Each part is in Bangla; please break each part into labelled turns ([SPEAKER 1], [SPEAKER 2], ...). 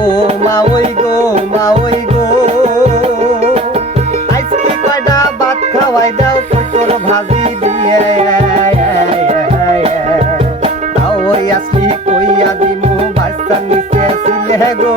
[SPEAKER 1] ও মা ওই গো, মা ওই গো। আজকে কয়টা ভাত খাওয়াই দাও তোর ভাজি দিয়ে। তাও ওই আসলি কইয়া দিমু বাস্তার নিচে আসিলে গো।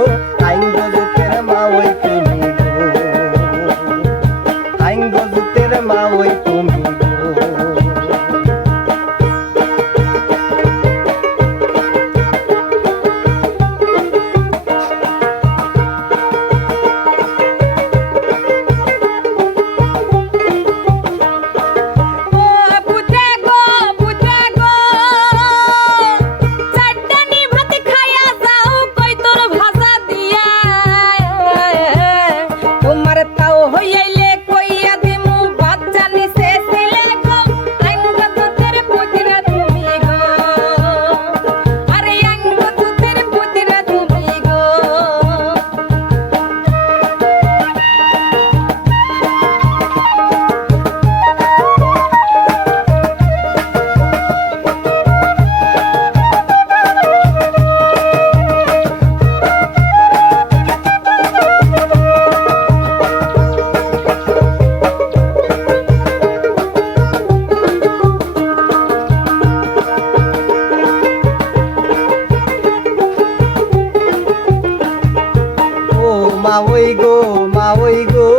[SPEAKER 1] মাওই গো মাওই গো।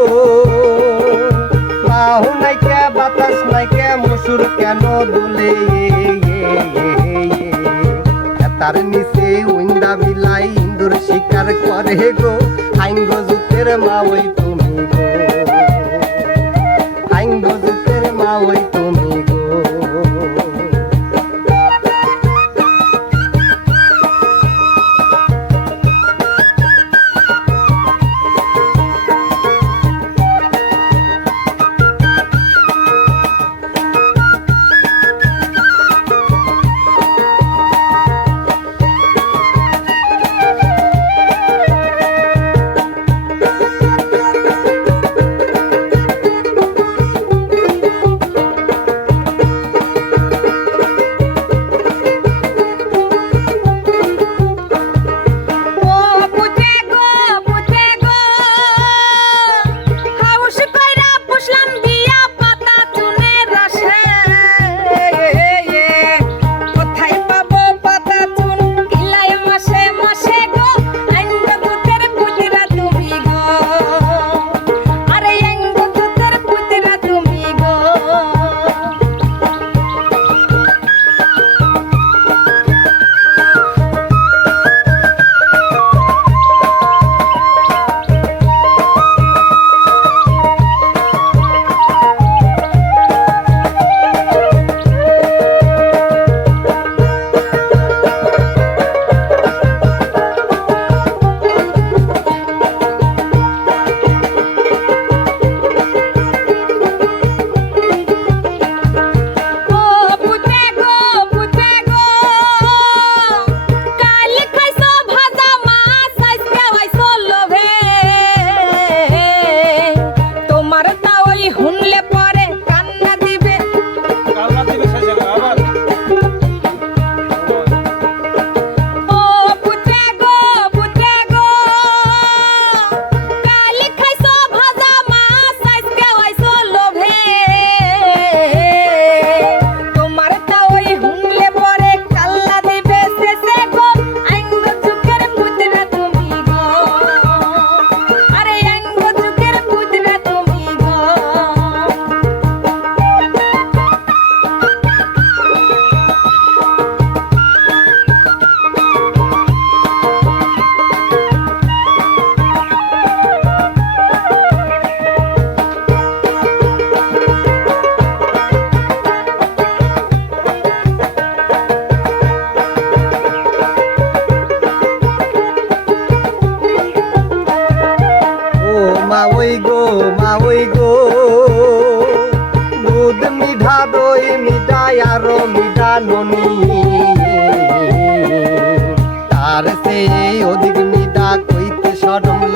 [SPEAKER 1] মাহু নাইকা বাতাস নাইকা মুসুর কেন দোলে? তার নিচে উইন্দা বিলাই, ইন্দুর শিকার করে গো। আইন গো জুতের মাওই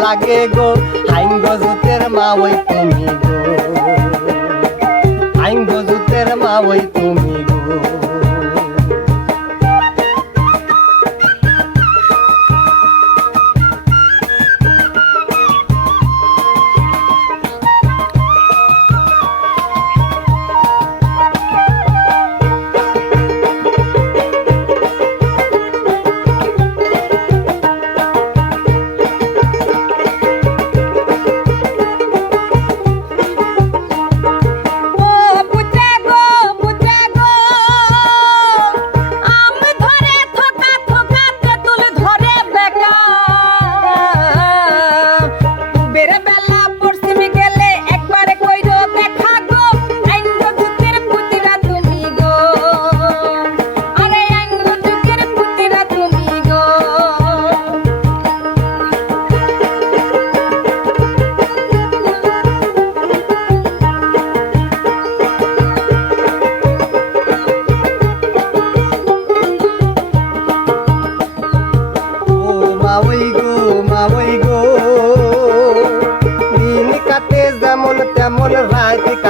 [SPEAKER 1] লাগে গো। হাইঙ্গ জুতের মা ওই তুমি।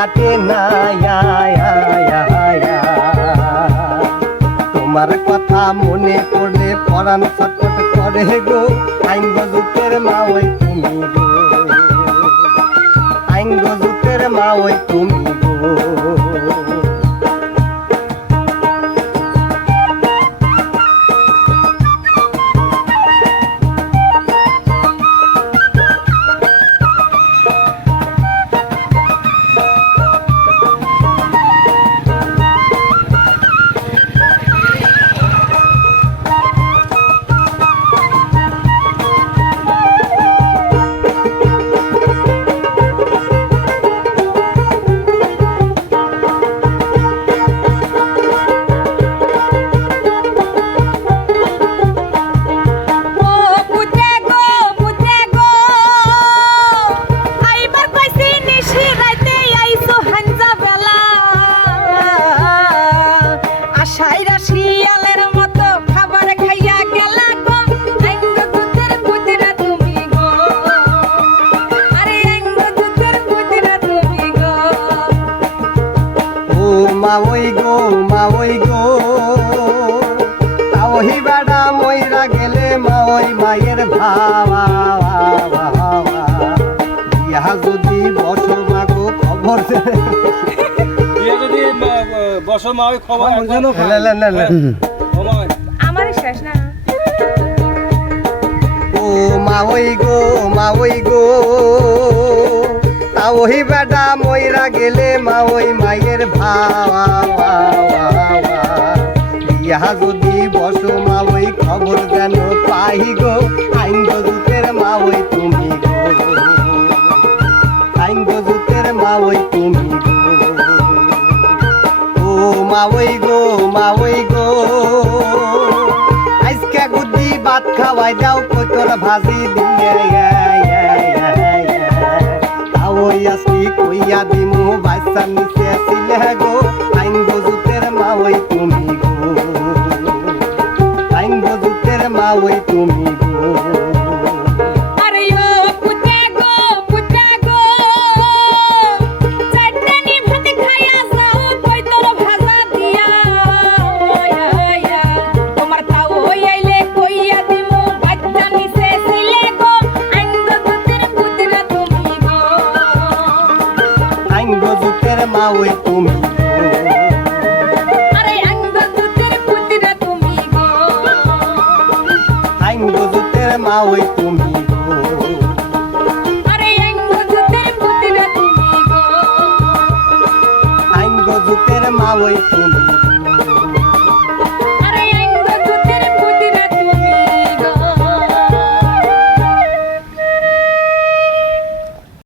[SPEAKER 2] কাটে না। তোমার কথা মনে পড়লে পরাণ ছটফট করে গো। আইন গজুতের মা ওই তুমি গো। আইন গজুতের মা ওই তুমি গো। মা ওই গো মা ওই গো। তাওহি বেড়া ময়রা গেলে মা ওই মায়ের ভাবা বিয়া যদি বসো মাগো খবর দে।
[SPEAKER 3] বিয়ে যদি বসো মা ওই খবর
[SPEAKER 2] লে, লে, লে, লে।
[SPEAKER 1] শেষ না।
[SPEAKER 2] ও মা ওই গো মা ওই গো। তাওহি বেড়া ময়রা গেলে মা, ওই মায়ের ভাবা বিয়া যদি বসো মা, ওই খবর যেন পাই গো। আইন মা, ওই তুমি গো। মা, ওই তুমি ও মা, ওই গো, মা, ওই গো। আজকে গুদ্দি ভাত খাওয়াই দাও কতর ভাজি দিয়ে ওই আসি কইয়া দিমু, বাচ্চা নিচে আসিলে গো। আইন বজুতের মা ওই তুমি গো। আইন বজুতের মা ওই তুমি গো। ওই তুমি। মা ওই তুমি আইন গজুতের মা ওই